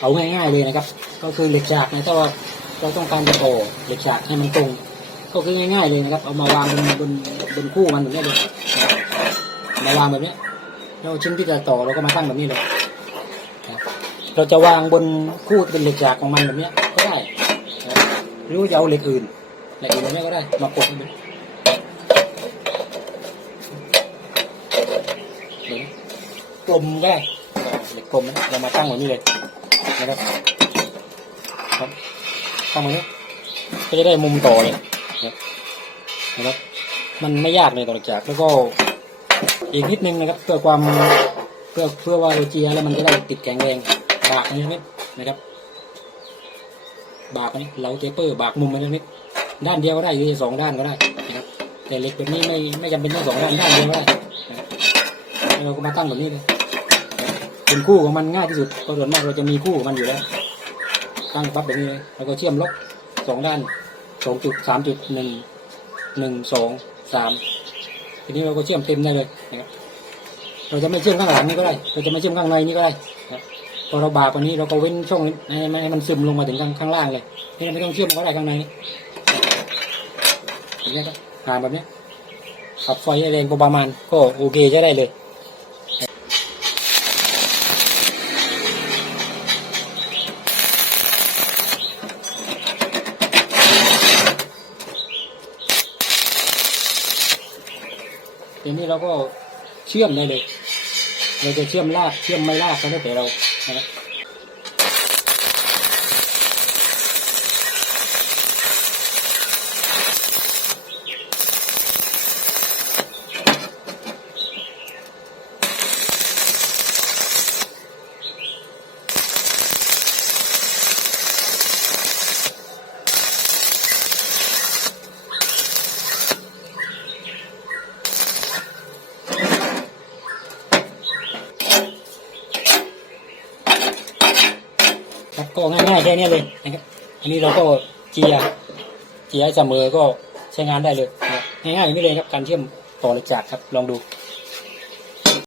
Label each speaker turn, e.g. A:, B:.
A: เอาง่ายๆเลยนะครับ ก็คือเหล็กฉากนะถ้าว่าเราต้องการจะโอเหล็กฉากให้มันตรง ก็คือง่าย ๆเลยนะครับ เอามาวางบนบนบนคู่มันแบบนี้เลยมาวางแบบนี้เราชิ้นที่จะต่อเราก็มาตั้งแบบนี้เลยเราจะวางบนคู่เป็นเหล็กฉากของมันแบบนี้ก็ได้หรือจะเอาเหล็กอื่นเหล็กอื่นแบบนี้ก็ได้ มากดให้มันเดี๋ยวนะกลมก็ได้เหล็กกลมนะเรามาตั้งแบบนี้เลย นะครับครับตั้งแบบนี้ก็จะได้มุมต่อเลยนะครับ มันไม่ยากเลยต่อจากแล้วก็อีกนิดนึงนะครับ เพื่อความเพื่อเพื่อว่าเราเจียแล้วมันจะได้ติดแข็งแรงบากนิดนิดนะครับ บากนี้เราเจเปอร์บากมุมมันนิดนิดด้านเดียวก็ได้หรือสองด้านก็ได้นะครับ แต่เหล็กแบบนี้ไม่ไม่จำเป็นต้องสองด้านด้านเดียวก็ได้แล้วเราก็มาตั้งแบบนี้เลย เป็นคู่ของมันง่ายที่สุดเพราะส่วนมากเราจะมีคู่ของมันอยู่แล้วตั้งปั๊บแบบนี้แล้วก็เชื่อมล็อกสองด้านสองจุดสามจุดหนึ่งหนึ่งสองสามทีนี้เราก็เชื่อมเต็มได้เลยนะครับเราจะไม่เชื่อมข้างหลังนี่ก็ได้ เราจะไม่เชื่อมข้างในนี่ก็ได้พอเราบากวันนี้เราก็เว้นช่องให้ให้มันซึมลงมาถึงข้างข้างล่างเลยนี่ไม่ต้องเชื่อมก็ได้ข้างในนี่อย่างนี้ก็หาแบบนี้ขับไฟแรงประมาณก็โอเคใช้ได้เลย ทีนี้เราก็เชื่อมได้เลย เราจะเชื่อมลากเชื่อมไม่ลากก็แล้วแต่เรานะ ก็ง่ายๆแค่นี้เลยนะครับอันนี้เราก็เจียเจียเสมอก็ใช้งานได้เลยนะง่ายๆอย่างนี้เลยครับการเชื่อมต่อเหล็กจากครับลองดู